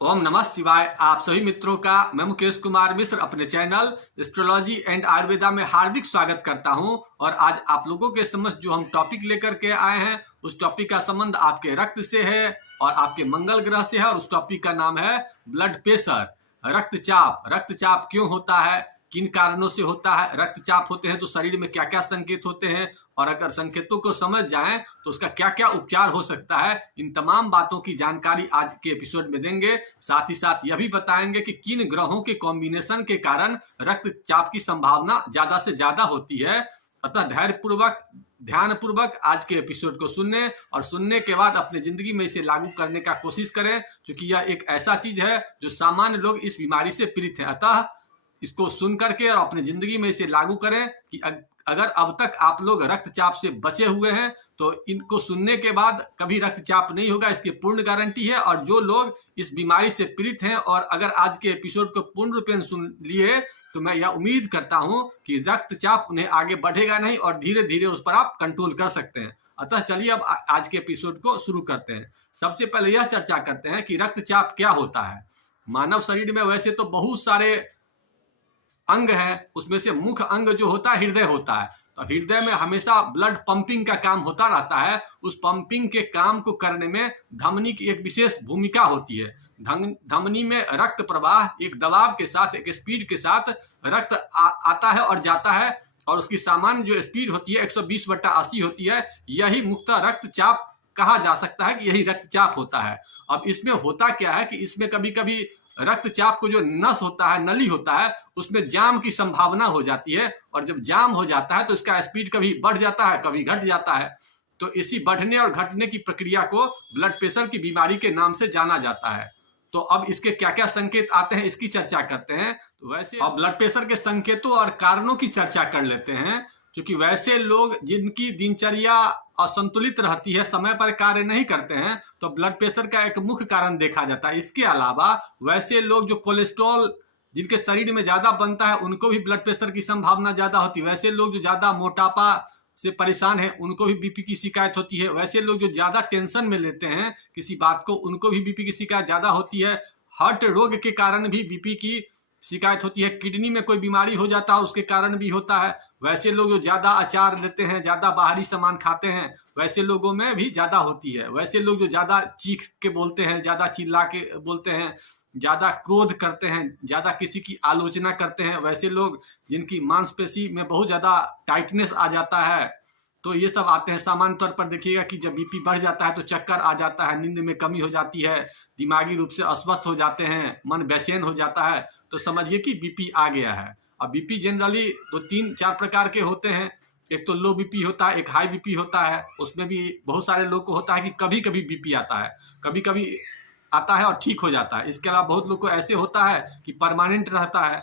ओम नमः शिवाय। आप सभी मित्रों का मैं मुकेश कुमार मिश्र अपने चैनल एस्ट्रोलॉजी एंड आयुर्वेदा में हार्दिक स्वागत करता हूं। और आज आप लोगों के समक्ष जो हम टॉपिक लेकर के आए हैं उस टॉपिक का संबंध आपके रक्त से है और आपके मंगल ग्रह से है। और उस टॉपिक का नाम है ब्लड प्रेशर, रक्तचाप। रक्तचाप क्यों होता है, किन कारणों से होता है, रक्तचाप होते हैं तो शरीर में क्या क्या संकेत होते हैं, और अगर संकेतों को समझ जाएं तो उसका क्या क्या उपचार हो सकता है, इन तमाम बातों की जानकारी आज के एपिसोड में देंगे। साथ ही साथ यह भी बताएंगे कि किन ग्रहों के कॉम्बिनेशन के कारण रक्तचाप की संभावना ज्यादा से ज्यादा होती है। अतः धैर्यपूर्वक ध्यानपूर्वक आज के एपिसोड को सुनने और सुनने के बाद अपने जिंदगी में इसे लागू करने का कोशिश करें, क्योंकि यह एक ऐसा चीज है जो सामान्य लोग इस बीमारी से पीड़ित है। अतः इसको सुन करके और अपनी जिंदगी में इसे लागू करें कि अगर अब तक आप लोग रक्तचाप से बचे हुए हैं तो इनको सुनने के बाद कभी रक्तचाप नहीं होगा, इसकी पूर्ण गारंटी है। और जो लोग इस बीमारी से पीड़ित हैं और अगर आज के एपिसोड को पूर्ण रूपेण सुन लिए तो मैं यह उम्मीद करता हूं कि रक्तचाप उन्हें आगे बढ़ेगा नहीं और धीरे धीरे उस पर आप कंट्रोल कर सकते हैं। अतः चलिए अब आज के एपिसोड को शुरू करते हैं। सबसे पहले यह चर्चा करते हैं कि रक्तचाप क्या होता है। मानव शरीर में वैसे तो बहुत सारे अंग है, उसमें से मुख्य अंग जो होता है हृदय होता है। तो हृदय में हमेशा ब्लड पंपिंग का काम होता रहता है। उस पंपिंग के काम को करने में धमनी की एक विशेष भूमिका होती है। धमनी में रक्त प्रवाह एक दबाव के साथ, एक स्पीड के साथ रक्त आता है और जाता है, और उसकी सामान्य जो स्पीड होती है 120/80 होती है। यही मुख्यतः रक्तचाप कहा जा सकता है कि यही रक्तचाप होता है। अब इसमें होता क्या है कि इसमें कभी कभी रक्तचाप को जो नस होता है, नली होता है, उसमें जाम की संभावना हो जाती है। और जब जाम हो जाता है तो इसका स्पीड कभी बढ़ जाता है, कभी घट जाता है। तो इसी बढ़ने और घटने की प्रक्रिया को ब्लड प्रेशर की बीमारी के नाम से जाना जाता है। तो अब इसके क्या क्या संकेत आते हैं इसकी चर्चा करते हैं। तो वैसे अब ब्लड प्रेशर के संकेतों और कारणों की चर्चा कर लेते हैं। क्योंकि वैसे लोग जिनकी दिनचर्या असंतुलित रहती है, समय पर कार्य नहीं करते हैं, तो ब्लड प्रेशर का एक मुख्य कारण देखा जाता है। इसके अलावा वैसे लोग जो कोलेस्ट्रॉल जिनके शरीर में ज्यादा बनता है उनको भी ब्लड प्रेशर की संभावना ज्यादा होती है। वैसे लोग जो ज्यादा मोटापा से परेशान है उनको भी बीपी की शिकायत होती है। वैसे लोग जो ज्यादा टेंशन में लेते हैं किसी बात को उनको भी बीपी की शिकायत ज्यादा होती है। हार्ट रोग के कारण भी बीपी की शिकायत होती है। किडनी में कोई बीमारी हो जाता है उसके कारण भी होता है। वैसे लोग जो ज्यादा अचार लेते हैं, ज्यादा बाहरी सामान खाते हैं, वैसे लोगों में भी ज्यादा होती है। वैसे लोग जो ज्यादा चीख के बोलते हैं, ज्यादा चिल्ला के बोलते हैं, ज्यादा क्रोध करते हैं, ज्यादा किसी की आलोचना करते हैं, वैसे लोग जिनकी मांसपेशी में बहुत ज्यादा टाइटनेस आ जाता है, तो ये सब आते हैं। सामान्य तौर पर देखिएगा कि जब बीपी बढ़ जाता है तो चक्कर आ जाता है, नींद में कमी हो जाती है, दिमागी रूप से अस्वस्थ हो जाते हैं, मन बेचैन हो जाता है, तो समझिए कि बीपी आ गया है। अब बीपी जनरली 2-3-4 प्रकार के होते हैं। एक तो लो बीपी होता है, एक हाई बीपी होता है। उसमें भी बहुत सारे लोग को होता है कि कभी कभी बीपी आता है, कभी कभी आता है और ठीक हो जाता है। इसके अलावा बहुत लोग को ऐसे होता है कि परमानेंट रहता है।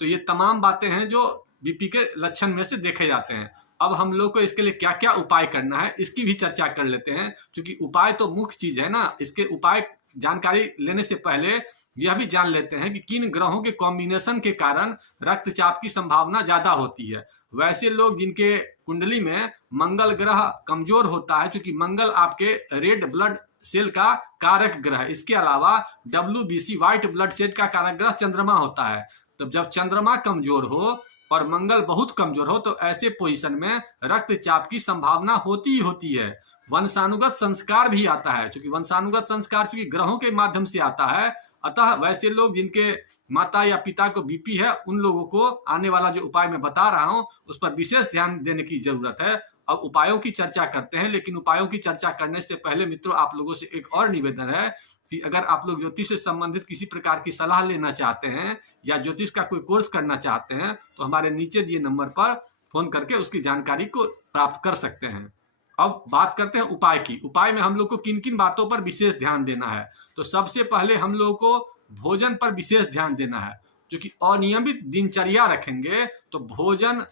तो ये तमाम बातें हैं जो बीपी के लक्षण में से देखे जाते हैं। अब हम लोग को इसके लिए क्या क्या उपाय करना है इसकी भी चर्चा कर लेते हैं, क्योंकि उपाय तो मुख्य चीज है ना। इसके उपाय जानकारी लेने से पहले यह भी जान लेते हैं कि किन ग्रहों के कॉम्बिनेशन के कारण रक्तचाप की संभावना ज्यादा होती है। वैसे लोग जिनके कुंडली में मंगल ग्रह कमजोर होता है, क्योंकि मंगल आपके रेड ब्लड सेल का कारक ग्रह है। इसके अलावा WBC व्हाइट ब्लड सेल का कारक ग्रह चंद्रमा होता है। तो जब चंद्रमा कमजोर हो और मंगल बहुत कमजोर हो तो ऐसे पोजीशन में रक्तचाप की संभावना होती ही होती है। वंशानुगत संस्कार भी आता है, क्योंकि वंशानुगत संस्कार चूंकि ग्रहों के माध्यम से आता है। अतः वैसे लोग जिनके माता या पिता को बीपी है उन लोगों को आने वाला जो उपाय मैं बता रहा हूं उस पर विशेष ध्यान देने की जरूरत है। अब उपायों की चर्चा करते हैं, लेकिन उपायों की चर्चा करने से पहले मित्रों आप लोगों से एक और निवेदन है कि अगर आप लोग ज्योतिष से संबंधित किसी प्रकार की सलाह लेना चाहते हैं या ज्योतिष का कोई कोर्स करना चाहते हैं तो हमारे नीचे दिए नंबर पर फोन करके उसकी जानकारी को प्राप्त कर सकते हैं। अब बात करते हैं उपाय की। उपाय में हम लोग को किन किन बातों पर विशेष ध्यान देना है। तो सबसे पहले हम लोगों को भोजन पर विशेष ध्यान देना है, क्योंकि अनियमित दिनचर्या रखेंगे तो भोजन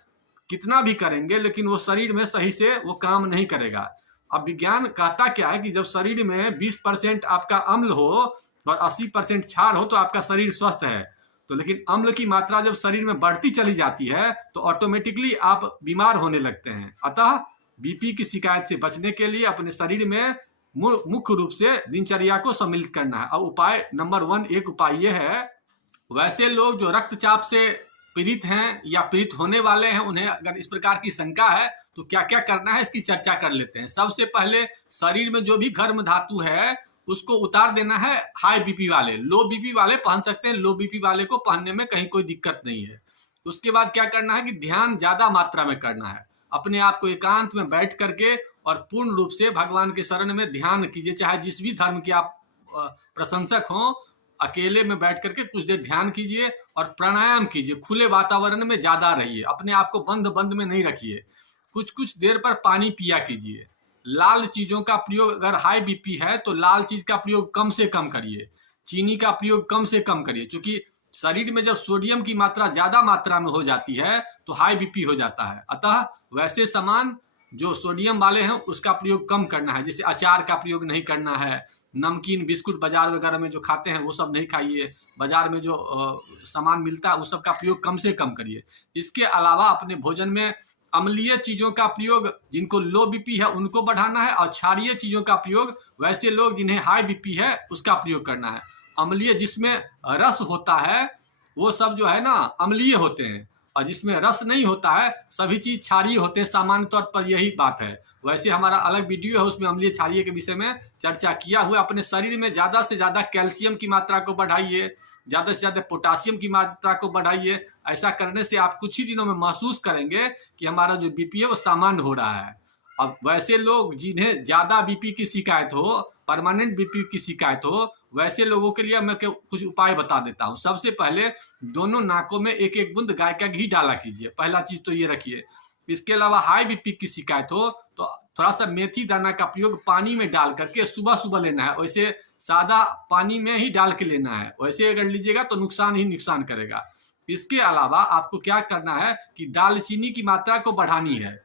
कितना भी करेंगे लेकिन वो शरीर में सही से वो काम नहीं करेगा। अब विज्ञान कहता क्या है कि जब शरीर में 20% आपका अम्ल हो और 80% क्षार हो तो आपका शरीर स्वस्थ है। तो लेकिन अम्ल की मात्रा जब शरीर में बढ़ती चली जाती है तो ऑटोमेटिकली आप बीमार होने लगते हैं। अतः बीपी की शिकायत से बचने के लिए अपने शरीर में मुख्य रूप से दिनचर्या को सम्मिलित करना है। और उपाय नंबर 1, एक उपाय ये है, वैसे लोग जो रक्तचाप से पीड़ित हैं या पीड़ित होने वाले हैं, उन्हें अगर इस प्रकार की शंका है तो क्या क्या करना है इसकी चर्चा कर लेते हैं। सबसे पहले शरीर में जो भी गर्म धातु है उसको उतार देना है। हाई बीपी वाले, लो बीपी वाले पहन सकते हैं, लो बीपी वाले को पहनने में कहीं कोई दिक्कत नहीं है। उसके बाद क्या करना है कि ध्यान ज्यादा मात्रा में करना है। अपने आप को एकांत में बैठ करके और पूर्ण रूप से भगवान के शरण में ध्यान कीजिए। चाहे जिस भी धर्म के आप प्रशंसक हों, अकेले में बैठ करके कुछ देर ध्यान कीजिए और प्राणायाम कीजिए। खुले वातावरण में ज्यादा रहिए, अपने आप को बंद में नहीं रखिए। कुछ कुछ देर पर पानी पिया कीजिए। लाल चीजों का प्रयोग, अगर हाई बीपी है तो लाल चीज का प्रयोग कम से कम करिए। चीनी का प्रयोग कम से कम करिए, क्योंकि शरीर में जब सोडियम की मात्रा ज्यादा मात्रा में हो जाती है तो हाई बीपी हो जाता है। अतः वैसे सामान जो सोडियम वाले हैं उसका प्रयोग कम करना है। जैसे अचार का प्रयोग नहीं करना है, नमकीन बिस्कुट बाजार वगैरह में जो खाते हैं वो सब नहीं खाइए, बाजार में जो सामान मिलता है उस सब का प्रयोग कम से कम करिए। इसके अलावा अपने भोजन में अम्लीय चीजों का प्रयोग, जिनको लो बीपी है उनको बढ़ाना है, और क्षारीय चीजों का प्रयोग वैसे लोग जिन्हें हाई बीपी है उसका प्रयोग करना है। अम्लीय जिसमें रस होता है वो सब जो है ना अम्लीय होते हैं, और जिसमें रस नहीं होता है सभी चीज क्षारीय होते हैं। सामान्य तौर पर यही बात है। वैसे हमारा अलग वीडियो है, उसमें अम्लीय क्षारीय के विषय में चर्चा किया हुआ। अपने शरीर में ज्यादा से ज्यादा कैल्शियम की मात्रा को बढ़ाइए, ज्यादा से ज्यादा पोटासियम की मात्रा को बढ़ाइए। ऐसा करने से आप कुछ ही दिनों में महसूस करेंगे कि हमारा जो बीपी है वो सामान्य हो रहा है। अब वैसे लोग जिन्हें ज्यादा बीपी की शिकायत हो, परमानेंट बीपी की शिकायत हो, वैसे लोगों के लिए मैं कुछ उपाय बता देता हूँ। सबसे पहले दोनों नाकों में एक एक बूंद गाय का घी डाला कीजिए, पहला चीज तो ये रखिए। इसके अलावा हाई बीपी की शिकायत हो तो थोड़ा सा मेथी दाना का प्रयोग पानी में डाल करके सुबह सुबह लेना है। वैसे सादा पानी में ही डाल के लेना है, वैसे अगर लीजिएगा तो नुकसान ही नुकसान करेगा। इसके अलावा आपको क्या करना है कि दालचीनी की मात्रा को बढ़ानी है।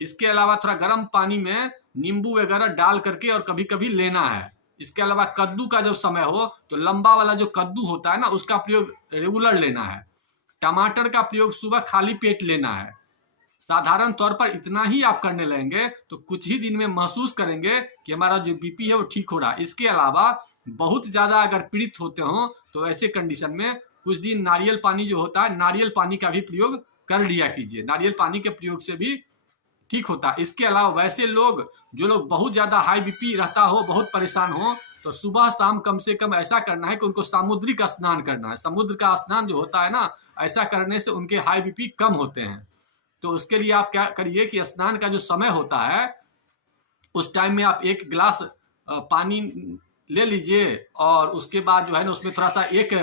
इसके अलावा थोड़ा गर्म पानी में नींबू वगैरह डाल करके और कभी कभी लेना है। इसके अलावा कद्दू का जब समय हो तो लंबा वाला जो कद्दू होता है ना उसका प्रयोग रेगुलर लेना है। टमाटर का प्रयोग सुबह खाली पेट लेना है। साधारण तौर पर इतना ही आप करने लगेंगे तो कुछ ही दिन में महसूस करेंगे कि हमारा जो बीपी है वो ठीक हो रहा है। इसके अलावा बहुत ज्यादा अगर पीड़ित होते हो तो ऐसे कंडीशन में कुछ दिन नारियल पानी जो होता है, नारियल पानी का भी प्रयोग कर लिया कीजिए। नारियल पानी के प्रयोग से भी ठीक होता है। इसके अलावा वैसे लोग जो लोग बहुत ज्यादा हाई बीपी रहता हो, बहुत परेशान हो, तो सुबह शाम कम से कम ऐसा करना है कि उनको सामुद्रिक स्नान करना है। समुद्र का स्नान जो होता है ना, ऐसा करने से उनके हाई बीपी कम होते हैं। तो उसके लिए आप क्या करिए कि स्नान का जो समय होता है उस टाइम में आप 1 गिलास पानी ले लीजिए, और उसके बाद जो है ना उसमें थोड़ा सा 1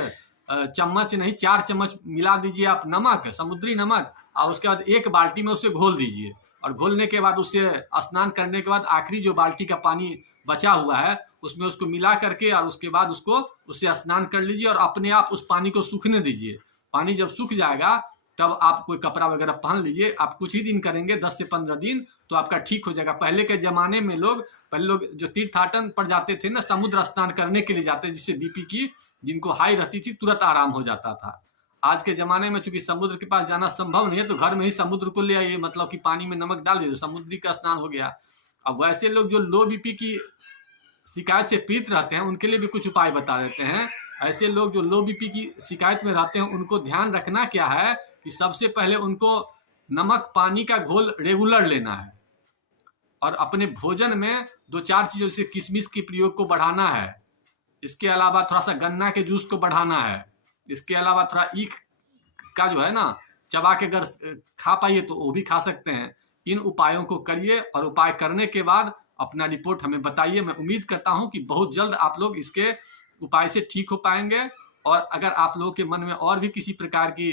चम्मच नहीं 4 चम्मच मिला दीजिए आप नमक, समुद्री नमक, और उसके बाद 1 बाल्टी में उसे घोल दीजिए। और घोलने के बाद उससे स्नान करने के बाद आखिरी जो बाल्टी का पानी बचा हुआ है उसमें उसको मिला करके और उसके बाद उससे स्नान कर लीजिए, और अपने आप उस पानी को सूखने दीजिए। पानी जब सूख जाएगा तब आप कोई कपड़ा वगैरह पहन लीजिए। आप कुछ ही दिन करेंगे, 10 से 15 दिन, तो आपका ठीक हो जाएगा। पहले के जमाने में पहले लोग जो तीर्थाटन पर जाते थे ना, समुद्र स्नान करने के लिए जाते, जिससे बीपी की जिनको हाई रहती थी तुरंत आराम हो जाता था। आज के जमाने में चूंकि समुद्र के पास जाना संभव नहीं है तो घर में ही समुद्र को ले आइए, मतलब कि पानी में नमक डाल दीजिए, समुद्री का स्नान हो गया। अब वैसे लोग जो लो बीपी की शिकायत से पीड़ित रहते हैं उनके लिए भी कुछ उपाय बता देते हैं। ऐसे लोग जो लो बीपी की शिकायत में रहते हैं उनको ध्यान रखना क्या है कि सबसे पहले उनको नमक पानी का घोल रेगुलर लेना है, और अपने भोजन में 2-4 चीजों जैसे किशमिश के प्रयोग को बढ़ाना है। इसके अलावा थोड़ा सा गन्ना के जूस को बढ़ाना है। इसके अलावा थोड़ा ईख का जो है ना चबा के अगर खा पाइए तो वो भी खा सकते हैं। इन उपायों को करिए और उपाय करने के बाद अपना रिपोर्ट हमें बताइए। मैं उम्मीद करता हूं कि बहुत जल्द आप लोग इसके उपाय से ठीक हो पाएंगे। और अगर आप लोगों के मन में और भी किसी प्रकार की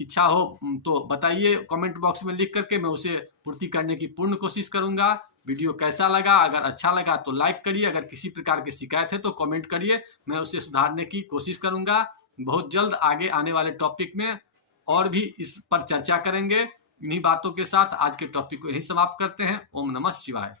इच्छा हो तो बताइए कमेंट बॉक्स में लिख करके, मैं उसे पूर्ति करने की पूर्ण कोशिश करूंगा। वीडियो कैसा लगा? अगर अच्छा लगा तो लाइक करिए, अगर किसी प्रकार की शिकायत है तो कमेंट करिए, मैं उसे सुधारने की कोशिश करूंगा। बहुत जल्द आगे आने वाले टॉपिक में और भी इस पर चर्चा करेंगे। इन्हीं बातों के साथ आज के टॉपिक को यहीं समाप्त करते हैं। ओम नमः शिवाय।